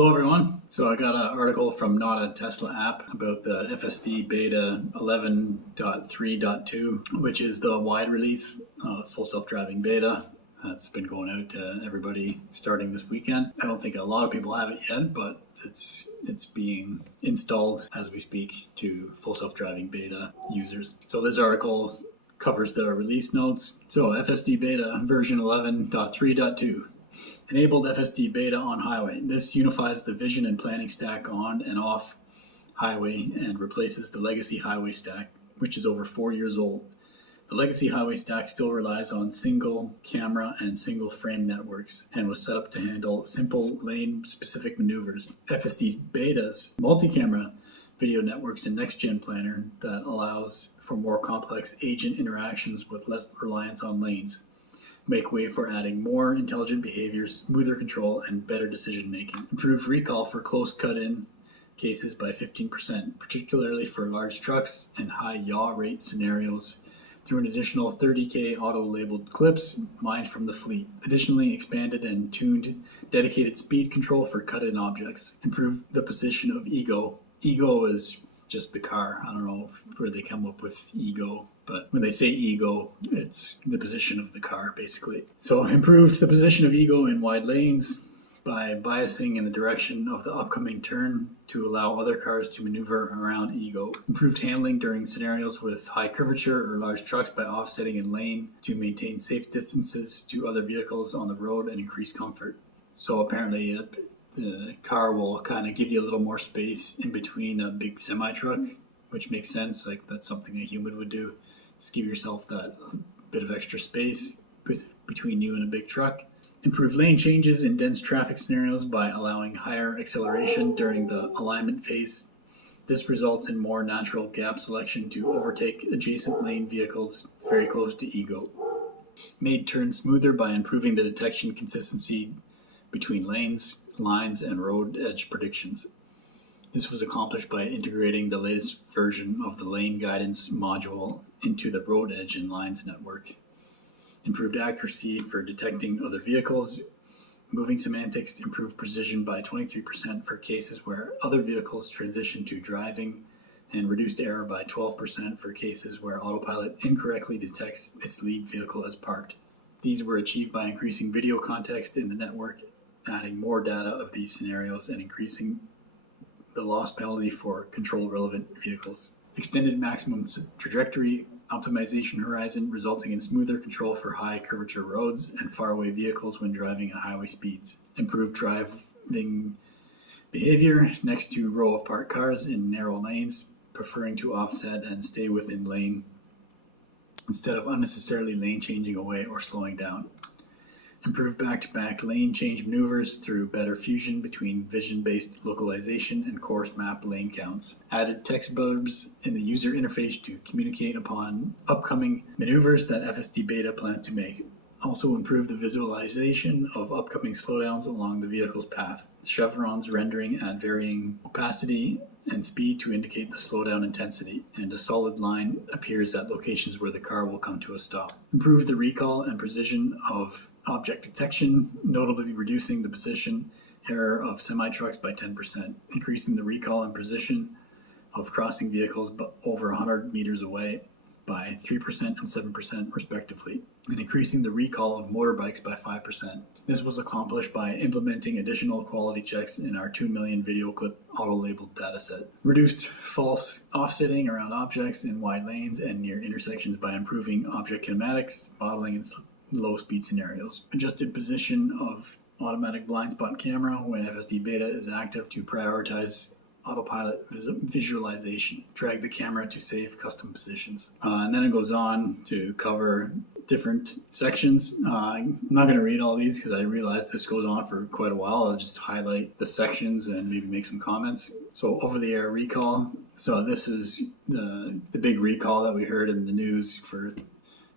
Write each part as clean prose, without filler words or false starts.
Hello everyone. So I got an article from Not a Tesla app about the FSD Beta 11.3.2, which is the wide release full self-driving beta that's been going out to everybody starting this weekend. I don't think a lot of people have it yet, but it's being installed as we speak to full self-driving beta users. So this article covers the release notes. So FSD Beta version 11.3.2. Enabled FSD Beta on highway. This unifies the vision and planning stack on and off highway and replaces the legacy highway stack, which is over 4 years old. The legacy highway stack still relies on single camera and single frame networks and was set up to handle simple lane-specific maneuvers. FSD Beta's multi-camera video networks and next-gen planner that allows for more complex agent interactions with less reliance on lanes make way for adding more intelligent behaviors, smoother control, and better decision making. Improve recall for close cut-in cases by 15%, particularly for large trucks and high yaw rate scenarios through an additional 30K auto-labeled clips mined from the fleet. Additionally, expanded and tuned dedicated speed control for cut-in objects. Improve the position of ego. Ego is just the car. I don't know where they come up with ego, but when they say ego, it's the position of the car, basically. So improved the position of ego in wide lanes by biasing in the direction of the upcoming turn to allow other cars to maneuver around ego. Improved handling during scenarios with high curvature or large trucks by offsetting in lane to maintain safe distances to other vehicles on the road and increase comfort. So apparently the car will kind of give you a little more space in between a big semi-truck, which makes sense. Like that's something a human would do. Just give yourself that bit of extra space between you and a big truck. Improve lane changes in dense traffic scenarios by allowing higher acceleration during the alignment phase. This results in more natural gap selection to overtake adjacent lane vehicles very close to ego. Made turns smoother by improving the detection consistency between lanes, lines, and road edge predictions. This was accomplished by integrating the latest version of the lane guidance module into the road edge and lines network. Improved accuracy for detecting other vehicles. Moving semantics to improve precision by 23% for cases where other vehicles transition to driving, and reduced error by 12% for cases where autopilot incorrectly detects its lead vehicle as parked. These were achieved by increasing video context in the network, adding more data of these scenarios, and increasing the loss penalty for control-relevant vehicles. Extended maximum trajectory optimization horizon, resulting in smoother control for high curvature roads and faraway vehicles when driving at highway speeds. Improved driving behavior next to row of parked cars in narrow lanes, preferring to offset and stay within lane instead of unnecessarily lane changing away or slowing down. Improved back-to-back lane change maneuvers through better fusion between vision-based localization and course map lane counts. Added text blurbs in the user interface to communicate upon upcoming maneuvers that FSD Beta plans to make. Also improved the visualization of upcoming slowdowns along the vehicle's path. Chevrons rendering at varying opacity and speed to indicate the slowdown intensity, and a solid line appears at locations where the car will come to a stop. Improve the recall and precision of object detection, notably reducing the position error of semi-trucks by 10%, increasing the recall and precision of crossing vehicles over 100 meters away by 3% and 7% respectively, and increasing the recall of motorbikes by 5%. This was accomplished by implementing additional quality checks in our 2 million video clip auto-labeled dataset. Reduced false offsetting around objects in wide lanes and near intersections by improving object kinematics, modeling, and low speed scenarios. Adjusted position of automatic blind spot camera when FSD Beta is active to prioritize autopilot visualization. Drag the camera to save custom positions. And then it goes on to cover different sections. I'm not going to read all these because I realize this goes on for quite a while. I'll just highlight the sections and maybe make some comments. So over-the-air recall. So this is the big recall that we heard in the news for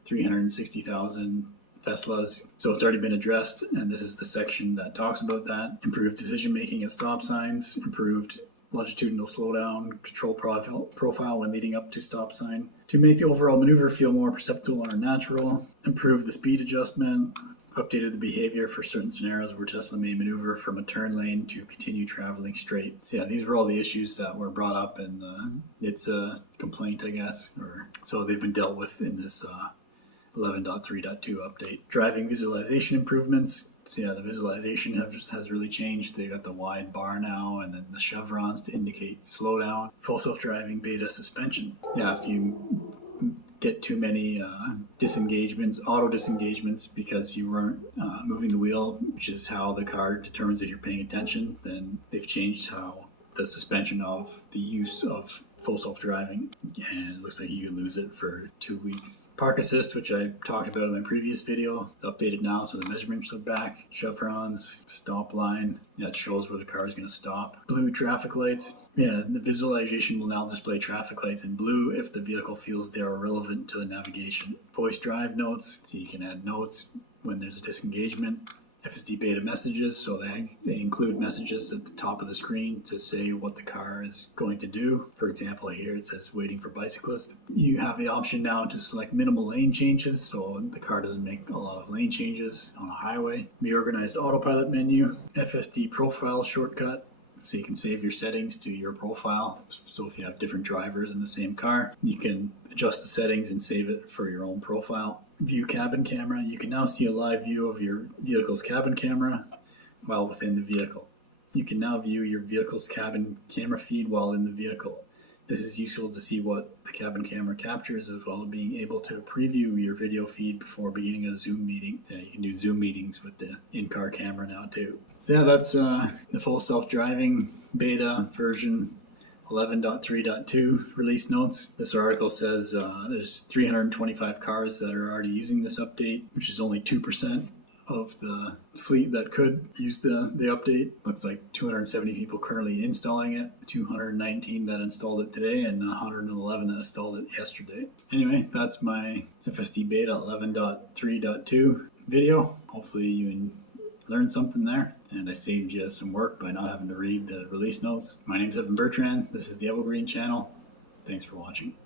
360,000 Teslas. So it's already been addressed, and this is the section that talks about that. Improved decision making at stop signs, improved longitudinal slowdown control profile when leading up to stop sign to make the overall maneuver feel more perceptible or natural. Improve the speed adjustment, updated the behavior for certain scenarios where Tesla may maneuver from a turn lane to continue traveling straight. So yeah, these were all the issues that were brought up in its complaint, I guess, or so they've been dealt with in this 11.3.2 update. Driving visualization improvements. So yeah, the visualization has really changed. They got the wide bar now, and then the chevrons to indicate slowdown. Full self-driving beta suspension. Yeah, if you get too many auto disengagements because you weren't moving the wheel, which is how the car determines if you're paying attention, then they've changed how the suspension of the use of full self-driving, and it looks like you can lose it for 2 weeks. Park assist, which I talked about in my previous video, it's updated now, so the measurements are back. Chevrons, stop line, that shows where the car is going to stop. Blue traffic lights, yeah, the visualization will now display traffic lights in blue if the vehicle feels they are relevant to the navigation. Voice drive notes, so you can add notes when there's a disengagement. FSD Beta messages, so they include messages at the top of the screen to say what the car is going to do. For example, here it says waiting for bicyclist. You have the option now to select minimal lane changes, so the car doesn't make a lot of lane changes on a highway. The organized autopilot menu, FSD profile shortcut, so you can save your settings to your profile. So if you have different drivers in the same car, you can adjust the settings and save it for your own profile. View cabin camera. You can now see a live view of your vehicle's cabin camera while within the vehicle. You can now view your vehicle's cabin camera feed while in the vehicle. This is useful to see what the cabin camera captures, as well as being able to preview your video feed before beginning a Zoom meeting. So you can do Zoom meetings with the in-car camera now too. So yeah, that's the full self-driving beta version 11.3.2 release notes. This article says there's 325 cars that are already using this update, which is only 2% of the fleet that could use the update. Looks like 270 people currently installing it, 219 that installed it today, and 111 that installed it yesterday. Anyway, that's my FSD Beta 11.3.2 video. Hopefully you learned something there, and I saved you some work by not having to read the release notes. My name's Evan Bertrand. This is the Evergreen channel. Thanks for watching.